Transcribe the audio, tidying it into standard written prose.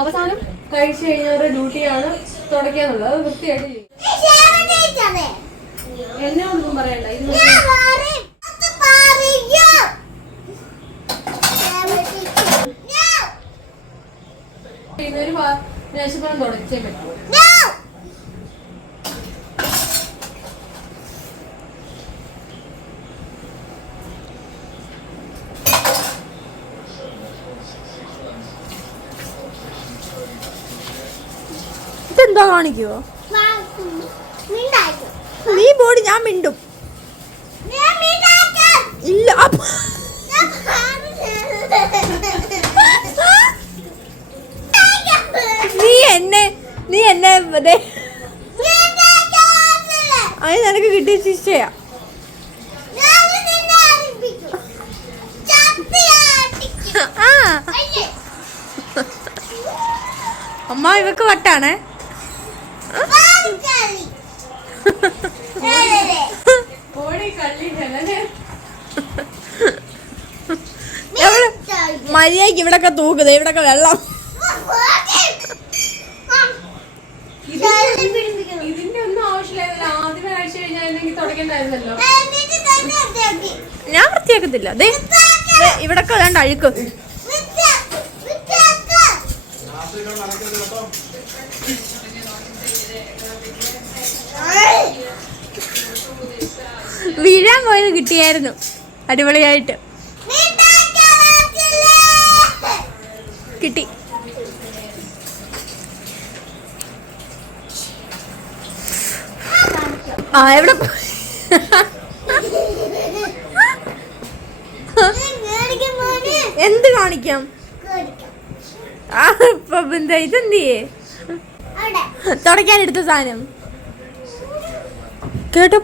അവസാനം കഴിച്ചു കഴിഞ്ഞവരുടെ ഡ്യൂട്ടിയാണ് തുടയ്ക്കാന്നുള്ളത്. അത് വൃത്തിയായിട്ട് ചെയ്യും. എന്നെ ഒന്നും പറയണ്ട. ഇതൊരു മേശപ്പുറം തുടച്ചേ പറ്റൂ. ഇതെന്താ കാണിക്കുവോ? നീ ബോഡി ഞാൻ മിണ്ടും ഇല്ല. നീ എന്നെ അത് നിനക്ക് കിട്ടിയ ശിക്ഷയാ. അമ്മ ഇവക്ക് വട്ടാണേ. മര്യാദക്ക് ഇവിടൊക്കെ തൂക്കുന്നത്, ഇവിടൊക്കെ വെള്ളം. ഇതിന്റെ ഒന്നും ആവശ്യമില്ല. ആദ്യമേ കഴിച്ചു കഴിഞ്ഞാൽ തുടക്കണ്ടായിരുന്നല്ലോ. ഞാൻ വൃത്തിയാക്കത്തില്ല. അതെ ഇവിടൊക്കെ വേണ്ട അഴുക്ക്. വീഴാൻ പോയത് കിട്ടിയായിരുന്നു അടിപൊളിയായിട്ട് കിട്ടി. ആ എവിടെ എന്ത് കാണിക്കാം? ആ ഇപ്പൊ ഇതെന്തിയേ തുടയ്ക്കാനെടുത്ത സാധനം കേട്ടോ.